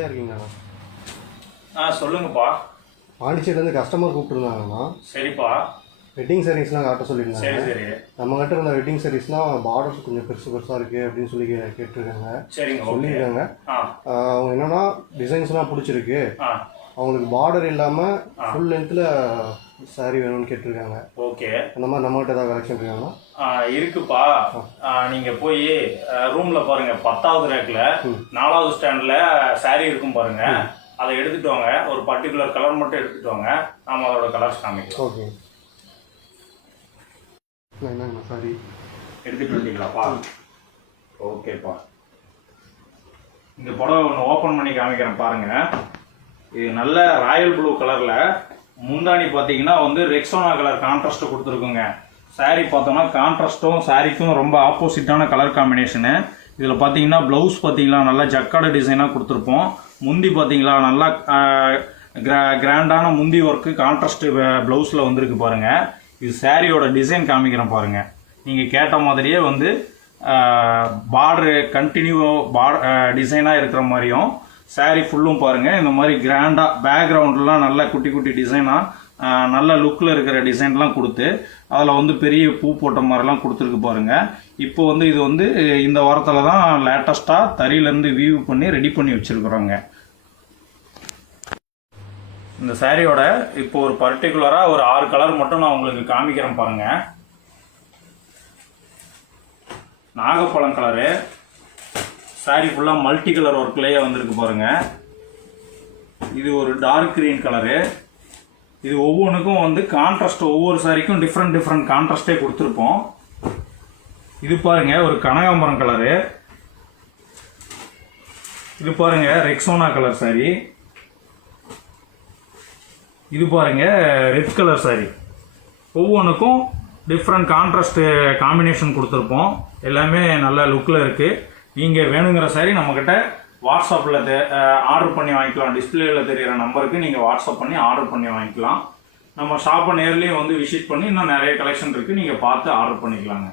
இருக்கீங்கண்ணா. சொல்லுங்கப்பா. பாண்டிச்சேரியிலேருந்து கஸ்டமர் கூப்பிட்டுருந்தாங்கண்ணா. சரிப்பா. வெட்டிங் சாரீஸ்லாம் காட்ட சொல்லியிருந்தாங்க. சரி சரி. நம்மகிட்ட இருந்த வெட்டிங் சாரீஸ்லாம் பார்டர்ஸ் கொஞ்சம் பெருசாக இருக்குது அப்படின்னு சொல்லி கேட்டிருக்காங்க. சரிங்க. சொல்லியிருக்காங்க. அவங்க என்னன்னா டிசைன்ஸ்லாம் பிடிச்சிருக்கு, அவங்களுக்கு பார்டர் இல்லாமல் ஃபுல் லென்த்தில் சாரீ வேணும்னு கேட்டிருக்காங்க. ஓகே. அந்த மாதிரி நம்மகிட்ட ஏதாவது கலெக்ஷன் இருக்காங்களா? இருக்குப்பா. நீங்கள் போய் ரூமில் பாருங்கள், 10வது ரேக்கில் 4வது ஸ்டாண்டில் சாரீ இருக்கும் பாருங்க, அதை எடுத்துட்டு வாங்க. ஒரு பர்டிகுலர் கலர் மட்டும் எடுத்துட்டு வாங்க, நாம அதோட கலர்ஸ் காமிக்கலாம். ஓகே. என்னங்கண்ணா சாரி எடுத்துட்டு வந்தீங்களாப்பா? ஓகேப்பா. இந்த புடவை ஒன்று ஓப்பன் பண்ணி காமிக்கிறேன் பாருங்க. இது நல்ல ராயல் ப்ளூ கலரில், முந்தானி பார்த்தீங்கன்னா ரெக்ஸோனா கலர் கான்ட்ராஸ்ட் கொடுத்துருக்குங்க. சாரீ பார்த்தோம்னா கான்ட்ராஸ்ட்டும் சாரீக்கும் ரொம்ப ஆப்போசிட்டான கலர் காம்பினேஷனு. இதில் பார்த்தீங்கன்னா ப்ளவுஸ் பார்த்தீங்களா நல்லா ஜக்கார்டு டிசைனாக கொடுத்துருப்போம். முந்தி பார்த்தீங்களா நல்லா கிராண்டான முந்தி ஒர்க்கு கான்ட்ராஸ்ட் ப்ளவுஸில் வந்திருக்கு பாருங்கள். இது சாரியோட டிசைன் காமிக்கிறேன் பாருங்கள். நீங்கள் கேட்ட மாதிரியே பார்டரு கண்டினியூ டிசைனாக இருக்கிற மாதிரியும் சாரீ ஃபுல்லும் பாருங்கள் இந்த மாதிரி கிராண்டாக பேக்ரவுண்ட்லாம் நல்ல குட்டி குட்டி டிசைனாக நல்ல லுக்கில் இருக்கிற டிசைன்லாம் கொடுத்து அதில் பெரிய பூ போட்ட மாதிரிலாம் கொடுத்துருக்கு பாருங்கள். இப்போ இது இந்த வாரத்தில் தான் லேட்டஸ்ட்டாக தறியிலேருந்து வியூ பண்ணி ரெடி பண்ணி வச்சுருக்குறோங்க. இந்த சாரியோட இப்போ ஒரு பர்டிகுலராக ஒரு 6 கலர் மட்டும் நான் உங்களுக்கு காமிக்கிறேன் பாருங்கள். நாகப்பழம் கலரு சாரி ஃபுல்லாக மல்டி கலர் ஒர்க்லேயே வந்திருக்கு பாருங்கள். இது ஒரு டார்க் கிரீன் கலரு. இது ஒவ்வொன்றுக்கும் கான்ட்ராஸ்ட், ஒவ்வொரு சாரிக்கும் டிஃப்ரெண்ட் கான்ட்ராஸ்டே கொடுத்துருப்போம். இது பாருங்க ஒரு கனகாம்பரம் கலரு. இது பாருங்க ரெக்ஸோனா கலர் சாரி. இது பாருங்க ரெட் கலர் சாரி. ஒவ்வொன்றுக்கும் டிஃப்ரெண்ட் கான்ட்ராஸ்ட் காம்பினேஷன் கொடுத்துருப்போம். எல்லாமே நல்ல லுக்கில் இருக்குது. நீங்கள் வேணுங்கிற சாரி நம்மக்கிட்ட வாட்ஸ்அப்பில் ஆர்டர் பண்ணி வாங்கிக்கலாம். டிஸ்பிளேயில் தெரிகிற நம்பருக்கு நீங்கள் வாட்ஸ்அப் பண்ணி ஆர்டர் பண்ணி வாங்கிக்கலாம். நம்ம ஷாப்பை நேர்லேயும் விசிட் பண்ணி இன்னும் நிறைய கலெக்ஷன் இருக்குது, நீங்கள் பார்த்து ஆர்டர் பண்ணிக்கலாங்க.